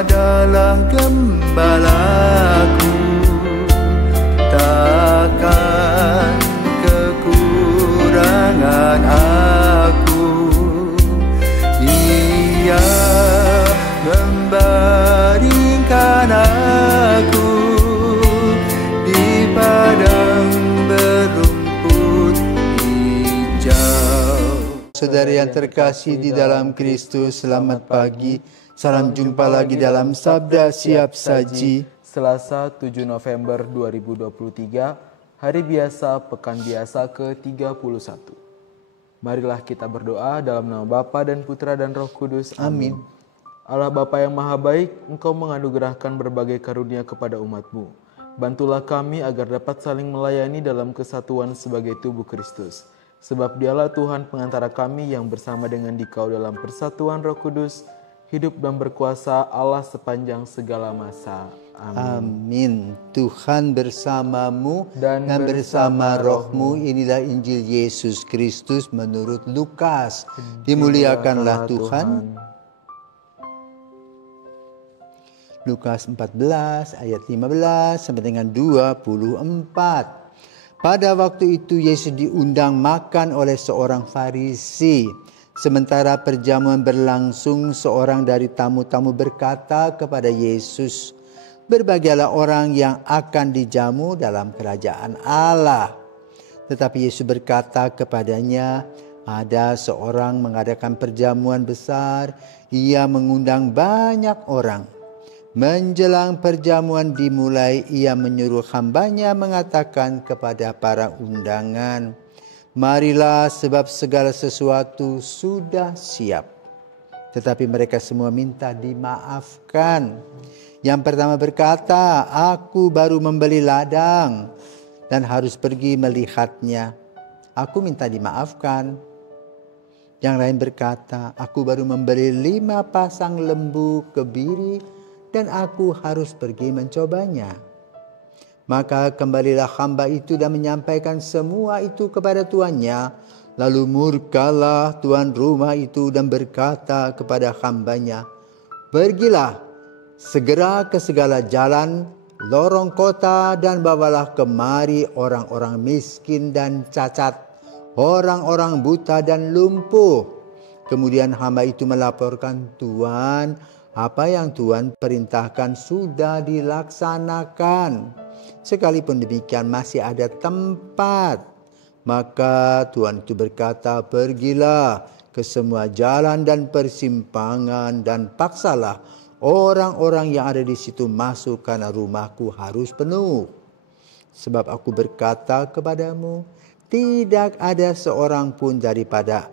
adalah gembalaku, takkan kekurangan aku. Ia membaringkan aku di padang berumput hijau. Saudara yang terkasih di dalam Kristus, selamat pagi. Salam jumpa lagi dalam Sabda Siap Saji. Selasa 7 November 2023, hari biasa, pekan biasa ke-31. Marilah kita berdoa dalam nama Bapa dan Putra dan Roh Kudus. Amin. Allah Bapa yang Maha Baik, Engkau menganugerahkan berbagai karunia kepada umat-Mu. Bantulah kami agar dapat saling melayani dalam kesatuan sebagai tubuh Kristus. Sebab Dialah Tuhan pengantara kami yang bersama dengan Dikau dalam persatuan Roh Kudus, hidup dan berkuasa Allah sepanjang segala masa. Amin. Tuhan bersamamu dan bersama rohmu. Inilah Injil Yesus Kristus menurut Lukas. Dimuliakanlah Tuhan. Lukas 14 ayat 15 sampai dengan 24. Pada waktu itu Yesus diundang makan oleh seorang Farisi. Sementara perjamuan berlangsung, seorang dari tamu-tamu berkata kepada Yesus, "Berbahagialah orang yang akan dijamu dalam kerajaan Allah." Tetapi Yesus berkata kepadanya, "Ada seorang mengadakan perjamuan besar, ia mengundang banyak orang. Menjelang perjamuan dimulai, ia menyuruh hambanya mengatakan kepada para undangan, 'Marilah, sebab segala sesuatu sudah siap.' Tetapi mereka semua minta dimaafkan. Yang pertama berkata, 'Aku baru membeli ladang dan harus pergi melihatnya. Aku minta dimaafkan.' Yang lain berkata, 'Aku baru membeli 5 pasang lembu kebiri dan aku harus pergi mencobanya.' Maka kembalilah hamba itu dan menyampaikan semua itu kepada tuannya. Lalu murkalah tuan rumah itu dan berkata kepada hambanya, 'Pergilah segera ke segala jalan, lorong kota dan bawalah kemari orang-orang miskin dan cacat, orang-orang buta dan lumpuh.' Kemudian hamba itu melaporkan, 'Tuan, apa yang Tuan perintahkan sudah dilaksanakan. Sekalipun demikian masih ada tempat.' Maka Tuan itu berkata, 'Pergilah ke semua jalan dan persimpangan dan paksalah orang-orang yang ada di situ masuk, karena rumahku harus penuh. Sebab aku berkata kepadamu, tidak ada seorang pun daripada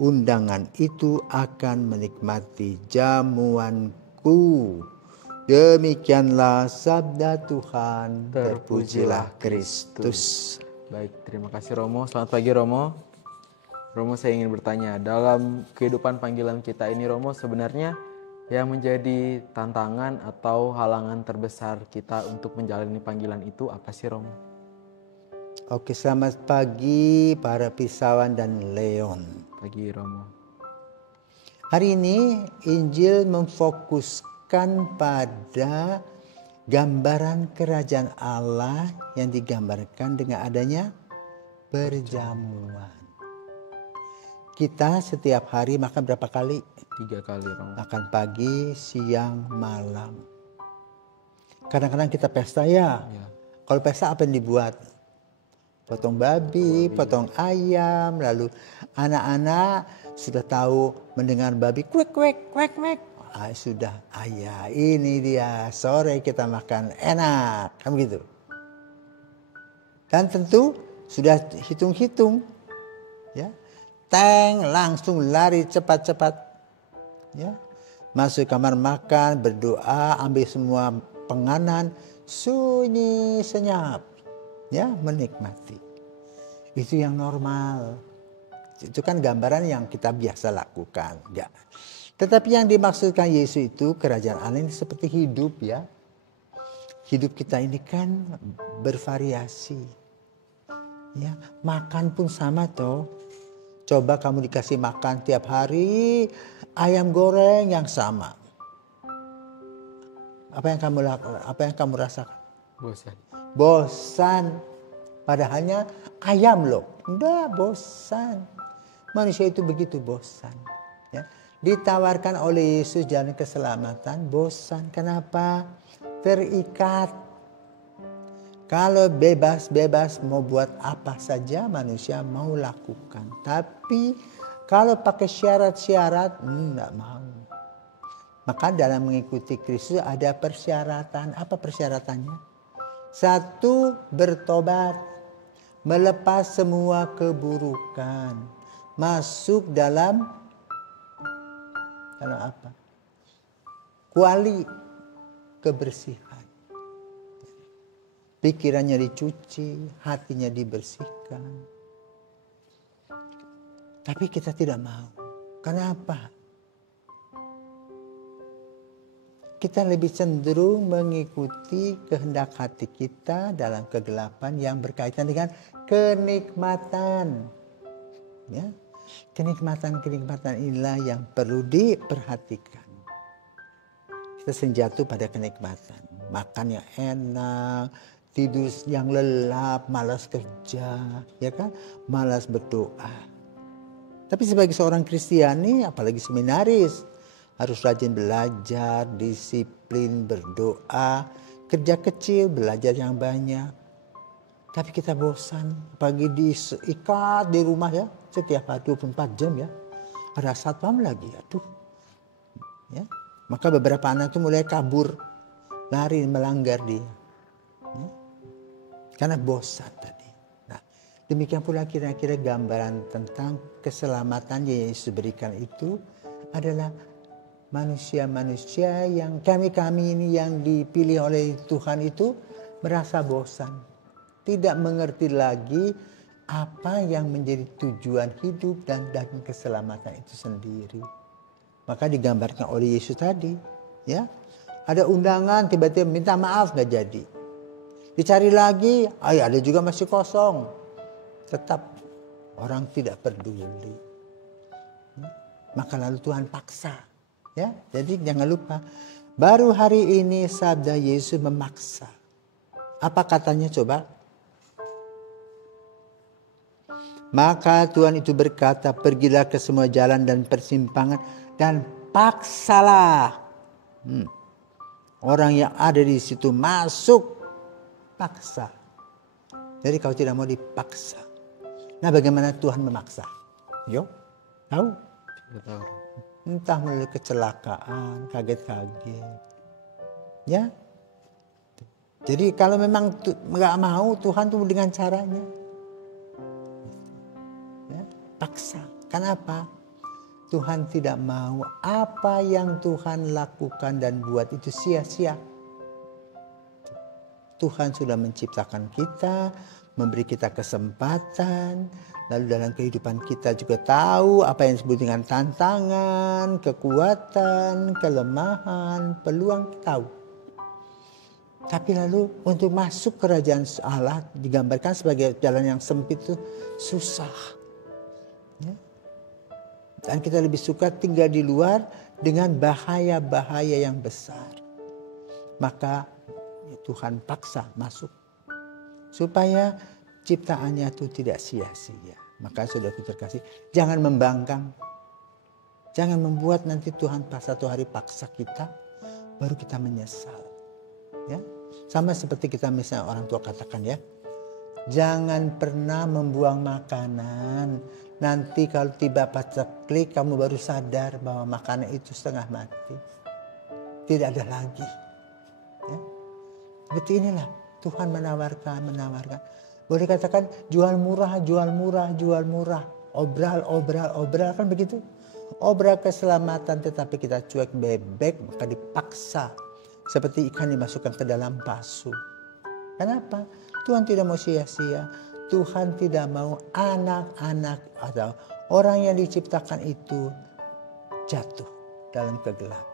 undangan itu akan menikmati jamuanku.' Demikianlah sabda Tuhan. Terpujilah Kristus." Baik, terima kasih Romo. Selamat pagi Romo. Romo, saya ingin bertanya, dalam kehidupan panggilan kita ini Romo, sebenarnya yang menjadi tantangan atau halangan terbesar kita untuk menjalani panggilan itu apa sih Romo? Oke, selamat pagi para Pisawan dan Leon. Pagi Romo. Hari ini Injil memfokuskan pada gambaran kerajaan Allah yang digambarkan dengan adanya perjamuan. Kita setiap hari makan berapa kali? 3 kali Romo. Makan pagi, siang, malam. Kadang-kadang kita pesta ya. Kalau pesta apa yang dibuat? Potong babi, potong ayam, lalu anak-anak sudah tahu mendengar babi kuek kuek kuek kuek. Sudah, ayah ini dia, sore kita makan enak, kan begitu. Dan tentu sudah hitung-hitung, ya, teng langsung lari cepat-cepat, ya, masuk kamar makan, berdoa, ambil semua penganan, sunyi senyap, ya, menikmati. Itu yang normal. Itu kan gambaran yang kita biasa lakukan, ya. Tetapi yang dimaksudkan Yesus itu kerajaan Allah ini seperti hidup, ya. Hidup kita ini kan bervariasi. Ya, makan pun sama toh. Coba kamu dikasih makan tiap hari ayam goreng yang sama. Apa yang kamu lakukan? Apa yang kamu rasakan? Bosan. Bosan. Padahalnya ayam loh. Enggak, bosan. Manusia itu begitu bosan. Ya. Ditawarkan oleh Yesus jalan keselamatan, bosan. Kenapa? Terikat. Kalau bebas-bebas mau buat apa saja manusia mau lakukan. Tapi kalau pakai syarat-syarat, enggak mau. Maka dalam mengikuti Kristus ada persyaratan. Apa persyaratannya? 1, bertobat. Melepas semua keburukan. Masuk dalam apa? Kuali kebersihan. Pikirannya dicuci, hatinya dibersihkan. Tapi kita tidak mau. Kenapa? Kita lebih cenderung mengikuti kehendak hati kita dalam kegelapan yang berkaitan dengan kenikmatan. Ya, kenikmatan-kenikmatan inilah yang perlu diperhatikan. Kita senjatuh pada kenikmatan. Makan yang enak, tidur yang lelap, malas kerja, ya kan? Malas berdoa. Tapi sebagai seorang Kristiani, apalagi seminaris, harus rajin belajar, disiplin, berdoa, kerja kecil, belajar yang banyak. Tapi kita bosan, pagi diikat di rumah ya, setiap hari 24 jam ya. Ada satpam lagi, aduh. Ya. Maka beberapa anak itu mulai kabur, lari melanggar dia. Ya. Karena bosan tadi. Nah, demikian pula kira-kira gambaran tentang keselamatan yang Yesus berikan itu adalah manusia-manusia yang kami ini yang dipilih oleh Tuhan itu merasa bosan. Tidak mengerti lagi apa yang menjadi tujuan hidup dan keselamatan itu sendiri. Maka digambarkan oleh Yesus tadi. Ya, ada undangan tiba-tiba minta maaf gak jadi. Dicari lagi, ada juga masih kosong. Tetap orang tidak peduli. Maka lalu Tuhan paksa. Ya, jadi jangan lupa, baru hari ini sabda Yesus memaksa. Apa katanya coba? Maka Tuhan itu berkata, pergilah ke semua jalan dan persimpangan dan paksalah. Orang yang ada di situ masuk, paksa. Jadi kalau tidak mau dipaksa. Nah, bagaimana Tuhan memaksa? Yo, tahu? Tidak tahu. Entah melalui kecelakaan, kaget-kaget. Ya. Jadi kalau memang nggak mau, Tuhan tuh dengan caranya. Ya, paksa. Kenapa? Tuhan tidak mau apa yang Tuhan lakukan dan buat itu sia-sia. Tuhan sudah menciptakan kita, memberi kita kesempatan. Lalu dalam kehidupan kita juga tahu apa yang disebut dengan tantangan, kekuatan, kelemahan, peluang, tahu. Tapi lalu untuk masuk kerajaan Allah digambarkan sebagai jalan yang sempit itu susah. Ya. Dan kita lebih suka tinggal di luar dengan bahaya-bahaya yang besar. Maka Tuhan paksa masuk. Supaya ciptaannya itu tidak sia-sia. Maka saudaraku terkasih, jangan membangkang. Jangan membuat nanti Tuhan pas satu hari paksa kita, baru kita menyesal. Ya, sama seperti kita misalnya orang tua katakan ya, jangan pernah membuang makanan. Nanti kalau tiba paceklik kamu baru sadar bahwa makanan itu setengah mati. Tidak ada lagi. Ya. Seperti inilah Tuhan menawarkan. Boleh katakan jual murah. Obral kan begitu. Obral keselamatan tetapi kita cuek bebek maka dipaksa. Seperti ikan dimasukkan ke dalam pasu. Kenapa? Tuhan tidak mau sia-sia. Tuhan tidak mau anak-anak atau orang yang diciptakan itu jatuh dalam kegelapan.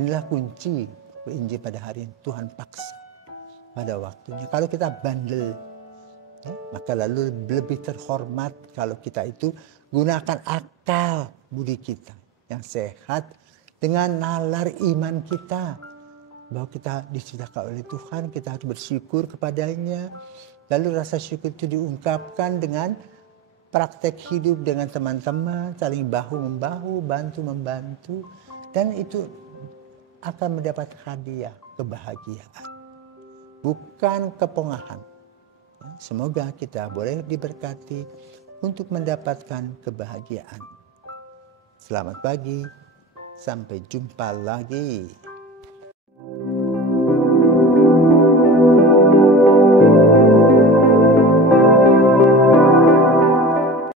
Inilah kunci Injil pada hari ini. Tuhan paksa pada waktunya. Kalau kita bandel, ya, maka lalu lebih terhormat kalau kita itu gunakan akal budi kita yang sehat dengan nalar iman kita. bahwa kita diciptakan oleh Tuhan, kita harus bersyukur kepadanya. Lalu rasa syukur itu diungkapkan dengan praktek hidup dengan teman-teman, saling bahu-membahu, bantu-membantu. Dan itu akan mendapat hadiah kebahagiaan, bukan kepongahan. Semoga kita boleh diberkati untuk mendapatkan kebahagiaan. Selamat pagi, sampai jumpa lagi.